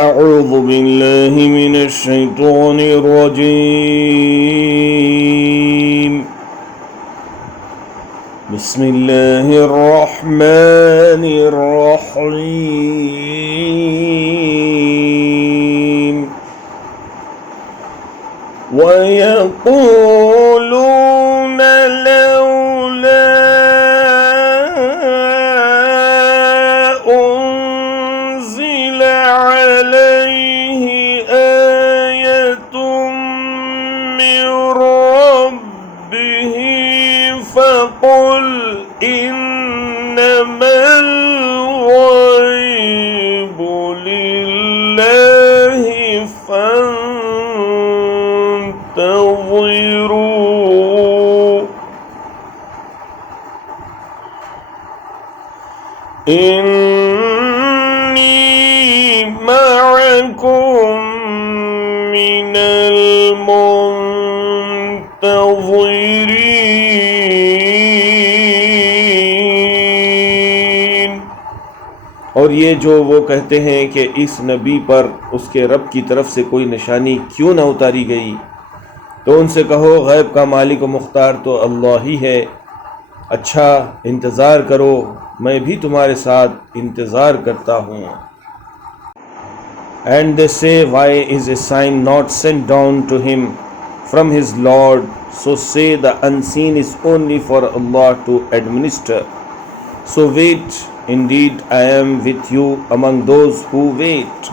أعوذ بالله من الشيطان الرجيم بسم الله الرحمن الرحيم ويقولون لولا أنزل عليه آية من ربه فقل إنما الغيب لله فانتظروا إني معكم من المنتظرين। और ये जो वो कहते हैं कि इस नबी पर उसके रब की तरफ से कोई निशानी क्यों ना उतारी गई, तो उनसे कहो गैब का मालिक व मुख्तार तो अल्लाह ही है। अच्छा इंतज़ार करो, मैं भी तुम्हारे साथ इंतज़ार करता हूँ। And they say, why is a sign not sent down to him from his Lord? So say, the unseen is only for Allah to administer. So wait, indeed I am with you among those who wait.